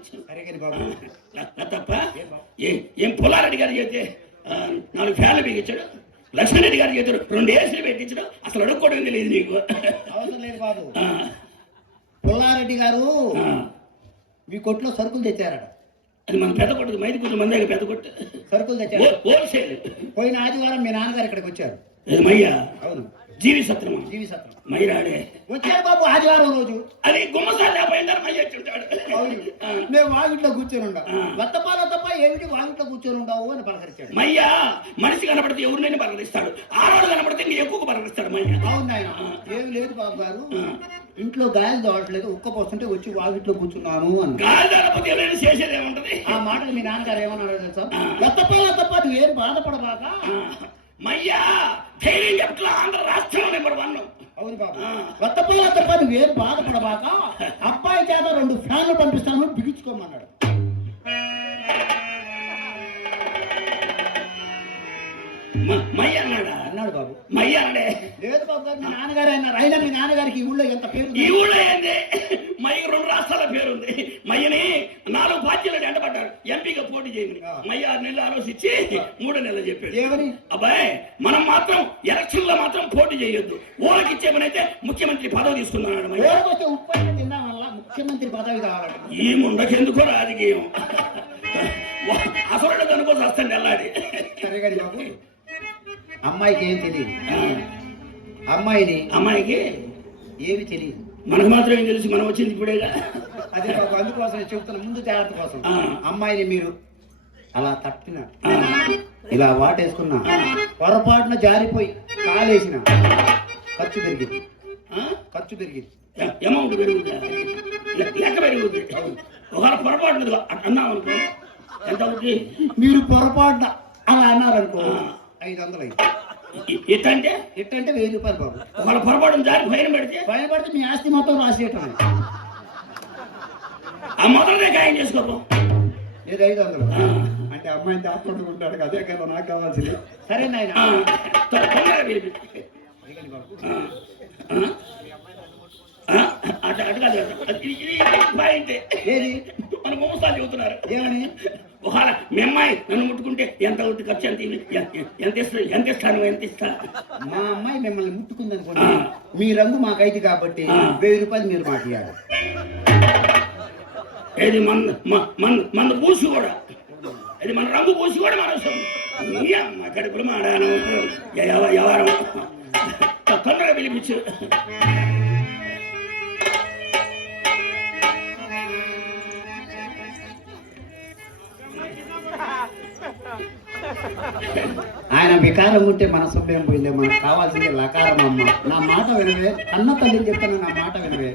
ఇచ్చాను. సరే కానీ బాబు తప్ప ఏం పుల్లారెడ్డి గారు చేస్తే 4 ఫ్యాన్లు బిగించాడు, లక్ష్మణరెడ్డి గారు చేతాడు 2 ఏసీలు పెట్టించడం, అసలు అడుక్కోవడం తెలియదు నీకు. అవసరం లేదు బాబు. పుల్లారెడ్డి గారు మీ కొట్లో సరుకులు తెచ్చారట. అది మన పెద్ద కొట్టు, మైది కూతురు మన దగ్గర పెద్ద కొట్టు సరుకులు తెచ్చారు. హోల్సేల్. పోయిన ఆదివారం మీ నాన్నగారు ఇక్కడికి వచ్చారు. మయ్యా? అవును. జీవి సత్రమా? జీవి సత్రం. మయ్యరాడే వచ్చారు బాబు ఆదివారం రోజు. అది గుమ్మసాలు లేకపోయిందని మయ్య వచ్చుంటాడు. మేము వాగిట్లో కూర్చొని ఉండాం. లత్తపాల తప్ప ఏమిటి వాగిట్లో కూర్చొని ఉండవు అని పలకరించాడు. మయ్యా మనిషి కనపడితే ఎవరినైనా పలకరిస్తాడు, ఆడవాడు కనపడితే ఇంకా ఎక్కువ పలకరిస్తాడు మయ్య. అవును ఆయన. ఏమి లేదు బాబు గారు, ఇంట్లో గాయాలు తోడట్లేదు, ఉక్క పోస్తుంటే వచ్చి వాగిట్లో కూర్చున్నాను అని. గాలి తోడకపోతే ఎవరైనా చేసేది ఏముంటది? ఆ మాటలు మీ నాన్నగారు ఏమన్నారో తెలుసా? లత్తపాల తప్ప నువ్వు ఏం బాధపడబాక మయ్యా, ధైర్యం చెప్పట్లా, ఆంధ్ర రాష్ట్రం నెంబర్ 1. అవును బాబు. లత్తపాల తప్ప నువ్వేం బాధపడబాక అబ్బాయి చేత 2 ఫ్యాన్లు పంపిస్తాను, బిగించుకోమన్నాడు. మయ్య అన్నాడా? అన్నాడు బాబు. మయ్య అన్నాడే? లేదు బాబు గారు, మీ నాన్నగారు అన్నారు. అయినా మీ నాన్నగారికి ఈ ఊళ్ళో ఎంత పేరు? ఈ ఊళ్ళో ఏంది, మయ్య 2 రాష్ట్రాల పేరుంది. మయ్యని 4 పార్టీలు ఎండబడ్డారు ఎంపీగా పోటీ చేయమని. మయ్య 6 నెలలు ఆలోచించి 3 నెలలు చెప్పాడు. ఏమని? అబ్బాయి మనం మాత్రం ఎలక్షన్ లో మాత్రం పోటీ చేయొద్దు, ఊళ్ళకి ఇచ్చేమనైతే ముఖ్యమంత్రి పదవి తీసుకున్నాడు. తిన్నా వల్ల ముఖ్యమంత్రి పదవి కావాలంట. ఈ ముండకెందుకో రాజకీయం, అసలు దానికోసం వస్తాను వెళ్ళాలి. సరే కానీ బాబు, అమ్మాయికి ఏం తెలియదు. అమ్మాయికి ఏమి తెలియదు. మనకు మాత్రం ఏం తెలుసు, మనం వచ్చింది ఇప్పుడేగా. అదే బాబు, అందుకోసం చెప్తున్నా, ముందు జాగ్రత్త కోసం. అమ్మాయిని మీరు అలా తప్పిన, ఇలా వాటేసుకున్నా, పొరపాటున జారిపోయి కాలేసిన ఖర్చు పెరిగింది. ఖర్చు పెరిగింది, అమౌంట్ పెరుగుతుంది, లెక్క పెరుగుతుంది. ఒకవేళ పొరపాటు అన్నాం అనుకో ఎంత అవుతుంది? మీరు పొరపాటున అలా అన్నారనుకో 500 అయింది. ఎట్టంటే 1000 రూపాయలు బాబు. ఒకవేళ పొరపాటు జారి ఫైన్ పడితే మీ ఆస్తి మొత్తం రాసేయటం. ఆ మొదలనే ఖాయం చేసుకోపో. ఏది 500 అంటే అమ్మాయిని దాచుకుంటుంటాడు, అదే కదా నాకు కావాల్సింది. సరే నాయన, ఏది మన మోసాలు చెబుతున్నారు. ఏమని? ఒకవేళ మీ అమ్మాయి నన్ను ముట్టుకుంటే ఎంత అవుతుంది ఖర్చు, ఎంత ఇస్తా? మా అమ్మాయి మిమ్మల్ని ముట్టుకుంది అనుకోండి, మీ రంగు మాకైతే కాబట్టి 1000 రూపాయలు మీరు మాకు ఇవ్వాలి. ఏది మన పూసి కూడా, అది మన రంగు పూసి కూడా మన కడుపులు మాడాను ఎవరు తొందరగా పిలిపించు. ఆయన వికారం ఉంటే మన సభ్యం పోయిందే, మనకు కావాల్సింది లకారం. అమ్మ నా మాట వినవే, అన్న తల్లిని చెప్తాను, నా మాట వినవే.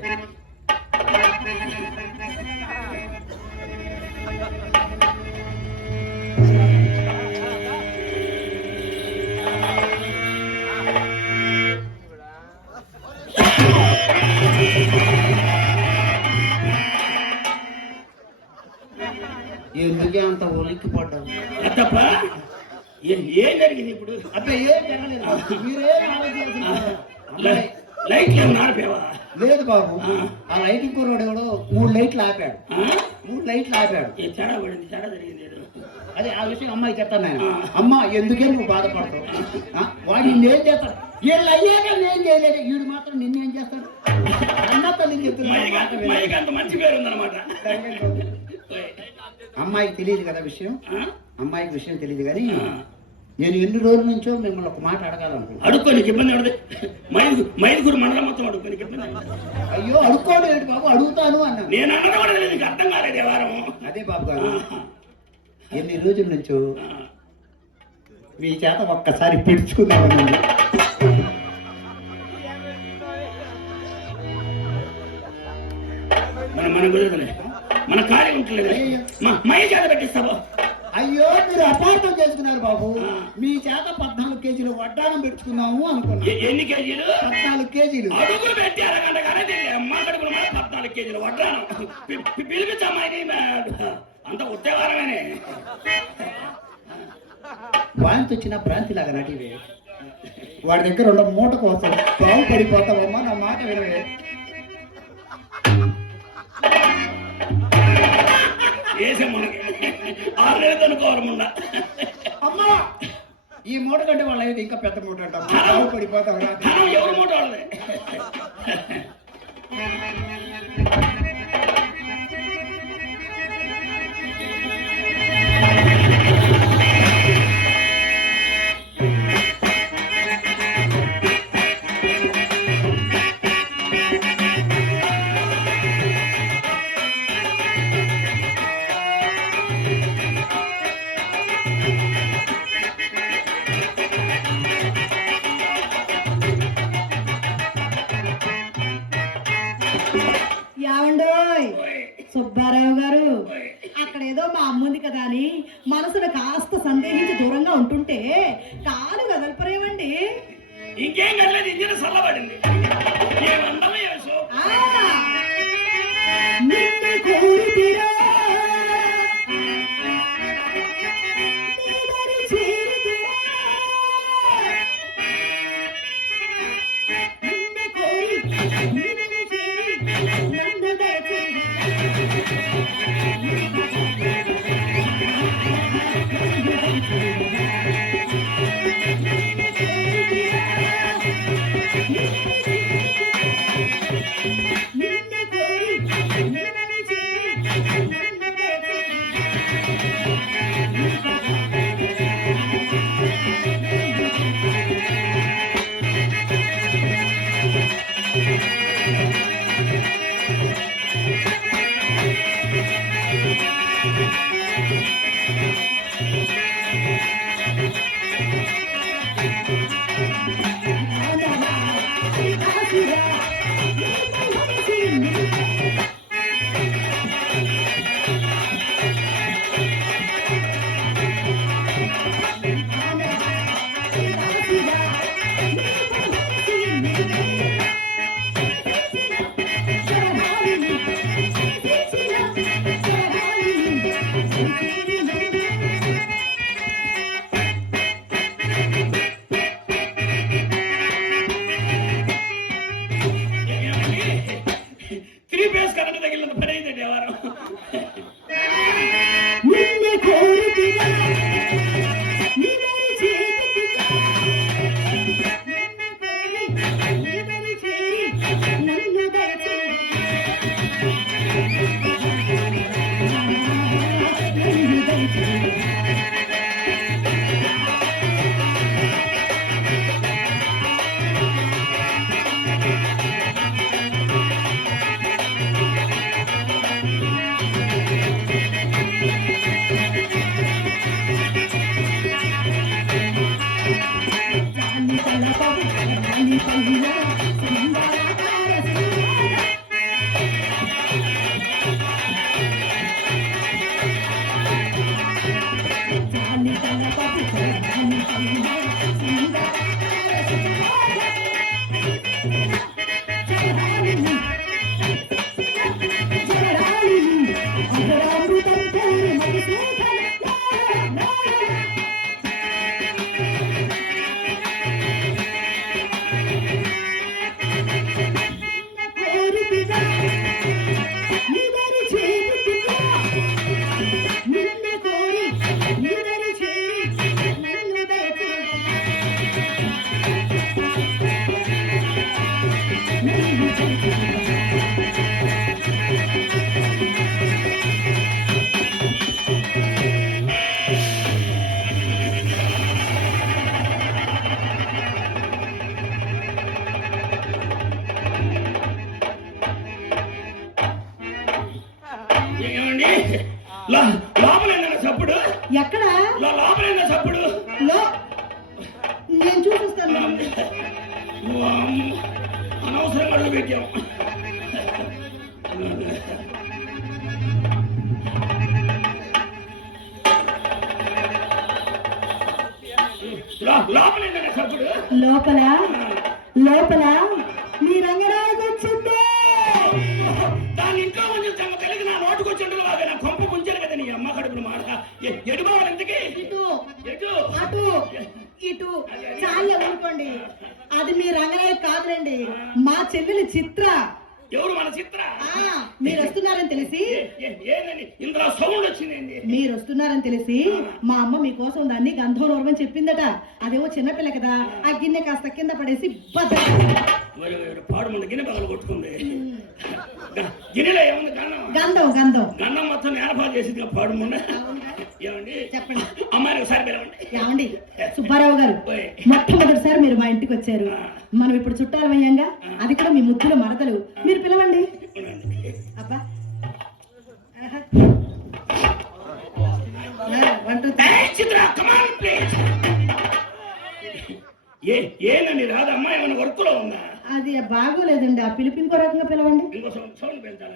ఎందుకే అంత ఒలిక్కి పడ్డావు? తప్ప ఏం జరిగింది ఇప్పుడు? అబ్బాయి ఏం జరగలేదు, మీరేం ఆలోచించారు? లైట్లు ఏమన్నా ఆపేవా? లేదు బాబు, ఆ లైటింగ్ కుర్రాడు ఎవడో 3 లైట్లు ఆపాడు. 3 లైట్లు ఆపాడు. తేడా పడింది, తేడా జరిగింది. అదే ఆ విషయం అమ్మాయి చెప్తాను ఆయన. అమ్మ ఎందుకే నువ్వు బాధపడతావు? వాడు నిన్నేం చేస్తాడు? వీళ్ళు అయ్యాక నేను చేయలేదు, వీడు మాత్రం నిన్నేం చేస్తాడు? అన్న తల్లి చెప్తున్నా, అంత మంచి పేరు ఉందన్నమాట. అమ్మాయికి తెలియదు కదా విషయం, అమ్మాయికి విషయం తెలియదు. కానీ నేను ఎన్ని రోజుల నుంచో మిమ్మల్ని ఒక మాట అడగాలనుకుంటున్నాను. అడుక్కో, నీకు ఇబ్బంది అడదు. మైదుగురు మండలం మొత్తం అడుక్కో, నీకు ఇబ్బంది. అయ్యో అడుక్కోడు ఏంటి బాబు, అడుగుతాను అన్నా. నేను అన్నది కూడా నీకు అర్థం కాలేదు వారం. అదే బాబు గారు, ఎన్ని రోజుల నుంచో మీ చేత ఒక్కసారి పిడుచుకుందామని. మన గురించి మన కార్యం ఉంటలేదు, మై చేత పెట్టిస్తావు. అయ్యో మీరు అపార్థం చేసుకున్నారు బాబు. మీ చేత 14 కేజీలు వడ్డానం పెట్టుకున్నాము అనుకున్నా. ఎన్ని కేజీలు? 14 కేజీలు. అడుగులు పెట్టి అరగంటగానే అమ్మ కడుపులు 14 కేజీలు వడ్డానం. పిలిపించమ్మాయి అంత ఉత్తేవారమేనే. వాంతి వచ్చిన భ్రాంతి లాగా నటివే. వాడి దగ్గర ఉన్న మూట కోసం బాగుపడిపోతావమ్మా, నా మాట వినవే. వేసే మనకి 6 నెలలు అనుకోవాలి మొన్న. అమ్మా ఈ మూట కంటే వాళ్ళ అయితే ఇంకా పెద్ద మూట అంట పడిపోతాం రా. ధనం ఎవరి మూట వాళ్ళది. యావండోయ్ సుబ్బారావు గారు, అక్కడ ఏదో మా అమ్ముంది కదా అని మనసును కాస్త సందేహించి దూరంగా ఉంటుంటే కాలు కదలపరేవండి. ఇంకేం కదలేదు, ఇంజిన్ చల్లబడింది. ఏమన్నామో యేసు. నిన్ను కోరితిరా, నీదరి చేరితిరా, నిన్ను కోరి నీదరి చేరి నన్ను దయచేరి. నిన్ను కోరి నీదరి చేరి నన్ను దయచేరి. త్రీ ఫేస్ కరెంట్ తగిలినంత పని అయిందండి ఎవరు. నిన్ను కోరితిరా, నీదరి చేరితిరా, నిన్ను కోరి నీదరి చేరి నన్ను దయచేరి. నన్ను దయచేరి. జాలి తలపవు జాలి పల్లిలో సింగారకార సింగార. జాలి తలపవు జాలి పల్లిలో సింగారకార సింగార. జయరాలిని జయరాలిని అమరామృతం పేరు మధుసూదన. కోరితిరా, నీదరి చేరితిరా, నిన్ను కోరి నీదరి చేరి నన్ను దయచేరి. నన్ను దయచేరి. ఏమండి లోపలైందన్న చప్పుడు. ఎక్కడ లోపలైందా చప్పుడు. లో నేను చూపిస్తాను. అనవసరంగా అడుగు పెట్టాం. లోపలైందన్న చప్పుడు. లోపల లోపల మీ రంగరాజు వచ్చింది. దాని ఇంట్లో కొంచెం తెలుగు నా నోటుకు వచ్చి ఉండదు బాగా. నా కొంప ముంచారు కదా నీ అమ్మ కడుపులు మాట. ఎడుకోవాలి ఎందుకే. ఇటు ఎటు అటు ఇటు చాలే ఊరుకోండి. అది మీ రంగరాజు కాదులండి, మా చెల్లెలు చిత్ర. ఎవరు మన చిత్ర మీరు వస్తున్నారని తెలిసి ఏందండి ఇందులో సౌండ్ వచ్చిందండి. మీరు వస్తున్నారని తెలిసి మా అమ్మ మీకోసం దాన్ని గంధం నోరమని చెప్పిందట. అదేమో చిన్నపిల్ల కదా, ఆ గిన్నె కాస్త కింద పడేసి పాడు మన గిన్నె పగలు కొట్టుకుంది. గిన్నెలో ఏముంది? గంధం గంధం గంధం మొత్తం నేరపాలు చేసింది పాడు మొన్న. ఏమండి చెప్పండి. అమ్మాయిని ఒకసారి పిలవండి. ఏమండి సుబ్బారావు గారు, మొట్టమొదటిసారి మీరు మా ఇంటికి వచ్చారు. మనం ఇప్పుడు చుట్టాలు అయ్యాంగా, అది కూడా మీ ముద్దుల మరదలు. మీరు పిలవండి. అబ్బా ఏనండి రాదు అమ్మాయి ఏమైనా వర్క్ లో ఉందా? అది బాగోలేదండి, ఆ పిలుపు ఇంకో రకంగా పిలవండి. ఇంకో సౌండ్ పెంచాలి.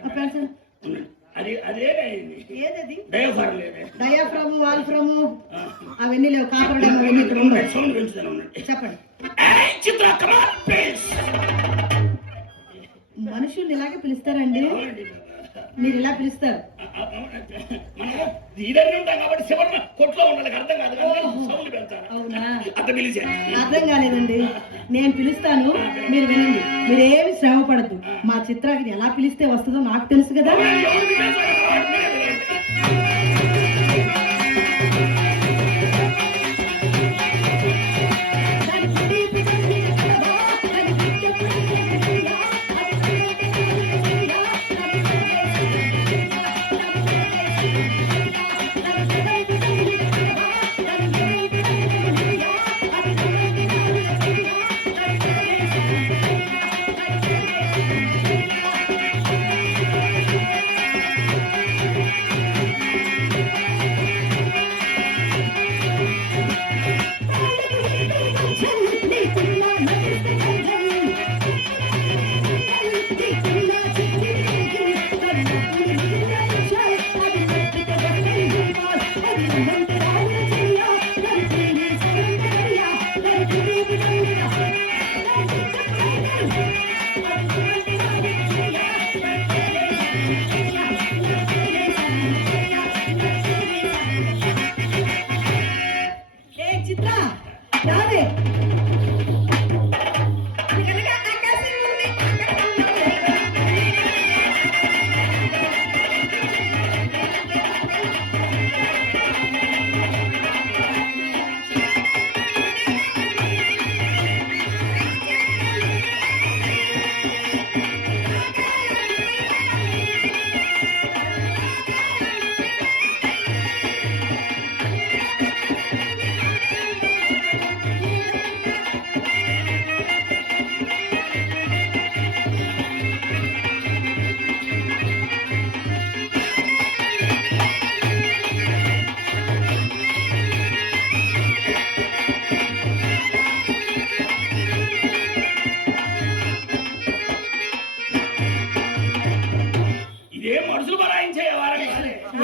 అది అదేది డయాఫ్రామ్ లేదు, డయాఫ్రామ్ వాల్ఫ్రామ్ అవన్నీ లేవు. కాపర్ డ్యామ్ అవన్నీ ఇక్కడ ఉండవు. సౌండ్ పెంచుతాను. చెప్పండి. చిత్ర కమాన్ ప్లీజ్. మనుషుల్ని ఇలాగే పిలుస్తారండి? మీరు ఇలా పిలుస్తారు? కాబట్టి శివన్న కొట్లో ఉండాలి, అర్థం కాదు. సౌండ్ పెంచాలి. అవునా? అర్థం పిలిచా అర్థం కాలేదండి. నేను పిలుస్తాను, మీరు వినండి. మీరేమి శ్రమ పడద్దు. మా చిత్రాకి ఎలా పిలిస్తే వస్తుందో నాకు తెలుసు కదా.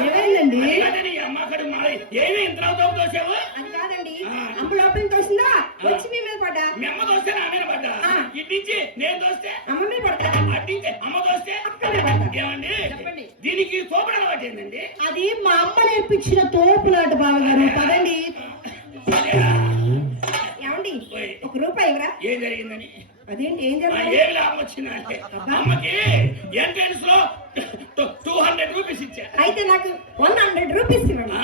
ఏమైందండి? ఏమి ఇంతలో దోసావు? అది కాదండి, అమ్మ లోపలికి తోసిందా వచ్చి మీ మీద పడ్డా. మీ అమ్మ దోస్తే నా మీద పడ్డా? ఇటు నుంచి నేను దోస్తే అమ్మ మీద పడతా, అటు నుంచి అమ్మ దోస్తే అక్క మీద పడతా. ఏమండి చెప్పండి. దీనికి తోపడం అలవాటు ఏంటండి? అది మా అమ్మ నేర్పించిన తోపులాట బావగారు. పదండి. ఏమండి ఒక రూపాయి ఇవ్వరా? ఏం జరిగిందని? అదేంటి ఏం జరిగింది? ఏమి లాభం వచ్చిందంటే అమ్మకి ఎంట్రన్స్ లో 200 రూపీస్ ఇచ్చా. అయితే నాకు 100 రూపీస్ ఇవ్వండి.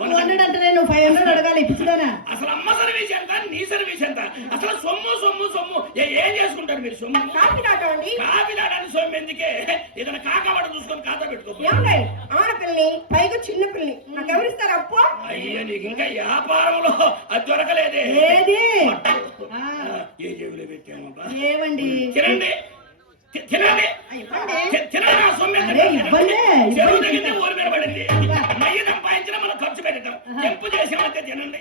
200 అంటే నేను 500 అడగాలి. పిచ్చిదానా? అసలు అమ్మ సర్వీస్ ఎంత, నీ సర్వీస్ ఎంత? అసలు సొమ్ము సొమ్ము సొమ్ము ఏం చేసుకుంటారు మీరు? సొమ్ము కాఫీ తాగండి. కాఫీ తాగడానికి సొమ్ము ఎందుకే? ఏదైనా కాకవాడ చూసుకొని ఖాతా పెట్టుకో. ఏమండి ఆడపిల్లని, పైగా చిన్న పిల్లని నాకు ఎవరిస్తారు అప్పు? అయ్యో నీకు ఇంకా వ్యాపారంలో అది దొరకలేదే. ఏది? ఏ జేబులో పెట్టామబ్బా? ఏమండి తినండి తినండి తినరా సొమ్ము ఊరి మీద పడింది. మయ్య సంపాదించిన మనం ఖర్చు పెట్టడం ఎంపు చేసామంటే తినండి.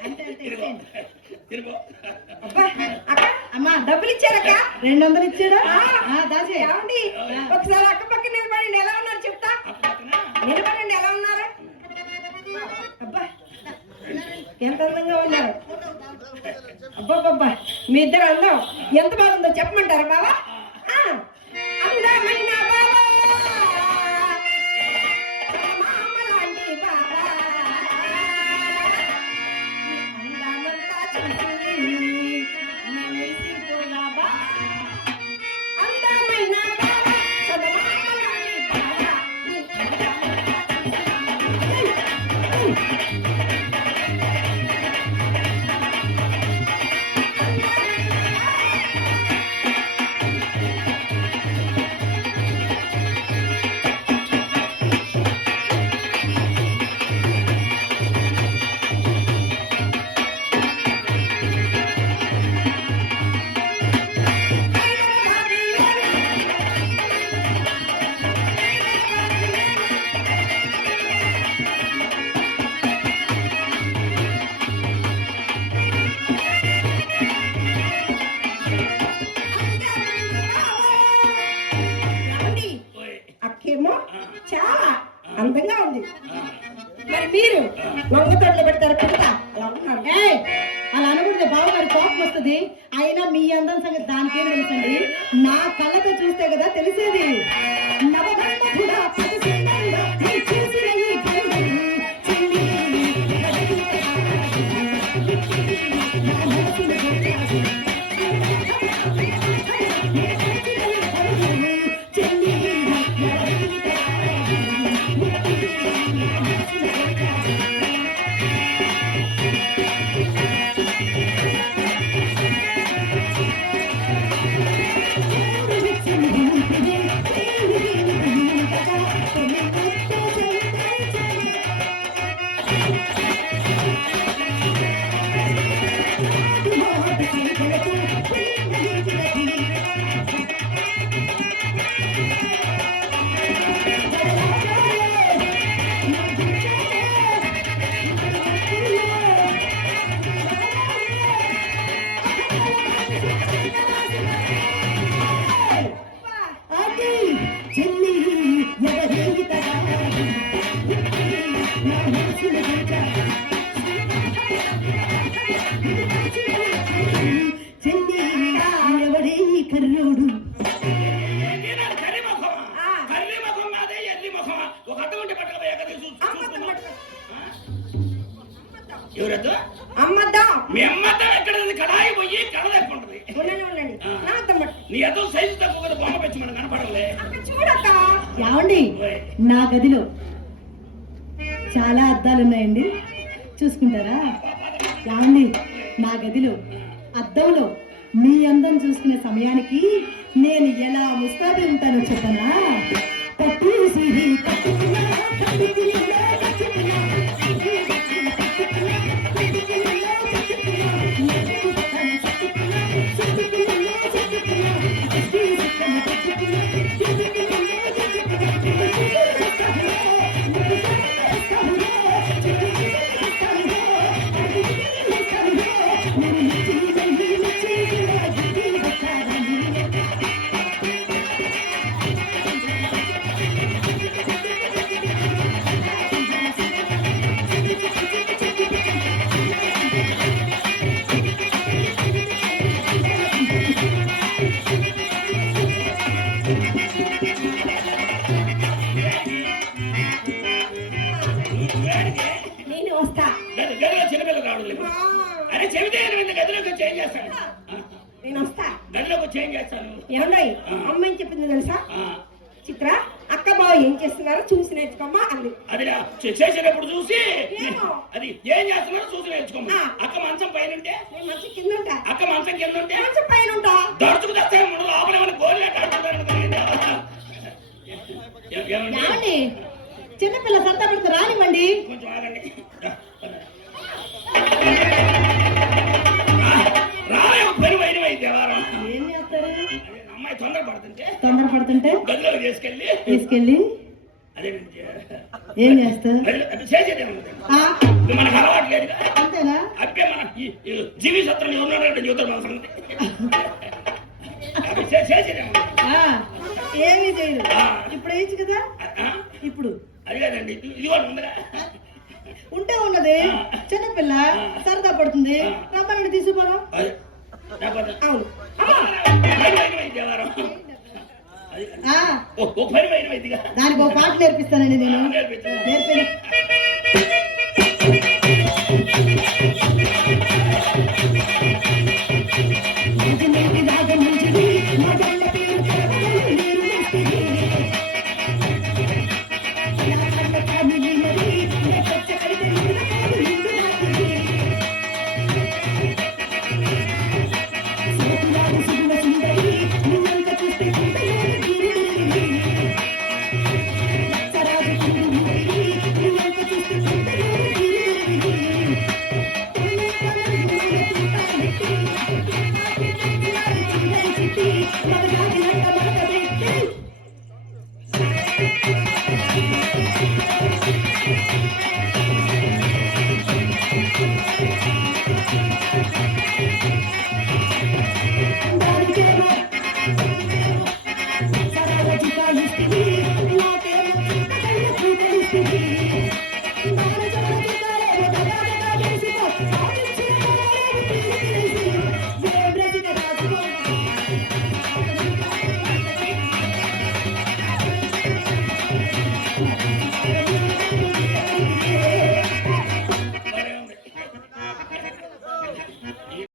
తిరుగు అమ్మా డబ్బులు ఇచ్చారక్క? 200 ఇచ్చారా? ఏమండి ఒకసారి అక్క పక్కన నిలబడండి. ఎలా ఉన్నారు చెప్తా. నిలబడండి. ఎలా ఉన్నారు? అబ్బా ఎంత అందంగా ఉన్నారు. అబ్బాబ్బా మీ ఇద్దరు అందం ఎంత బాగుందో చెప్పమంటారా బాబా? అందమైన బాబా, మామలాంటి బాబా, అందమంతా చూసి నలిసిపోయాబా. అందమైన బాబా అందంగా ఉంది. మరి మీరు వంగ తోటలో పెడతారు పెడతా అలా ఉన్నారు. అలా అనకూడదు, బావగారి కోపం వస్తుంది. అయినా మీ అందం సంగతి దానికేం తెలుసండి, నా కళ్ళతో చూస్తే కదా తెలిసేది. నవమన్మధుడా, పతిసుందరుడా, నీ చూసిన ఈ కళ్ళను చెల్లి, నా మనసును కొట్టావు. చెల్లి, ఎవడే కర్రోడు? కర్రీ ముఖం కాదే ఎర్రి ముఖమా? ఒక అర్థం ఉంటే పట్టకపోయా కదా చూసుకున్నాం. ఎవరద్దు అమ్మద్దాం. మీ అమ్మద్దం ఎక్కడ కడాయి పోయి కడదెప్ప ఉంటది. ఉండండి నా అర్థం పట్టు. నీ అద్దం సైజు తక్కువ కదా, బొమ్మ పెంచి మనం కనపడలే. అక్కడ చూడక్క. ఏమండి, నా గదిలో చాలా అద్దాలు ఉన్నాయండి, చూసుకుంటారా? ఏమండి, నా గదిలో అద్దంలో మీ అందం చూసుకునే సమయానికి నేను ఎలా ముస్తాబి ఉంటానో చెప్పనా? పట్టు సిరి కట్టుకున్నా, కట్టుకున్నా, కట్టుకున్నా, నేను వస్తా. గదిలో చిన్నపిల్లలు రావడం లేదు. అరే చెబితే గదిలోకి చేంజ్ చేస్తాను. నేను వస్తా. గదిలోకి చేంజ్ చేస్తాను. ఏమన్నాయి అమ్మాయి చెప్పింది తెలుసా? చిత్ర అక్క బావ ఏం చేస్తున్నారో చూసి నేర్చుకోమ్మా అంది. అది చేసేటప్పుడు చూసి ఏమో? అది ఏం చేస్తున్నారో చూసి నేర్చుకోమ్మా. అక్క మంచం పైన ఉంటే, నేను మంచి కింద ఉంటా. అక్క మంచం కింద ఉంటే మంచి పైన ఉంటా. దడుచుకు తెస్తే లోపల ఏమైనా గోళ్ళు ఏమండి, చిన్నపిల్ల సరదా పడుతూ రానివ్వండి. కొంచెం ఆగండి. రాలే పని వైనవై దేవారం. ఏం చేస్తారు? అమ్మాయి తొందరపడుతుంటే తొందరపడుతుంటే గదిలోకి తీసుకెళ్ళి అదే ఏం చేస్తారు? చేసేదే ఉంటుంది. మనకు అలవాటు లేదు. అంతేనా? అప్పే మన జీవి సత్రం ఎవరున్నాడంటే చూద్దాం మన సంగతి. చేసేదే ఏమీ చేయదు. ఇప్పుడు వేయచ్చు కదా. ఇప్పుడు అది కాదండి, ఇది కూడా ఉందిరా. ఉంటే ఉన్నది. చిన్నపిల్ల సరదా పడుతుంది, రమ్మనండి తీసుకుపోదాం. అవును దానికి ఒక పాట నేర్పిస్తానండి నేను. నేర్పి నీ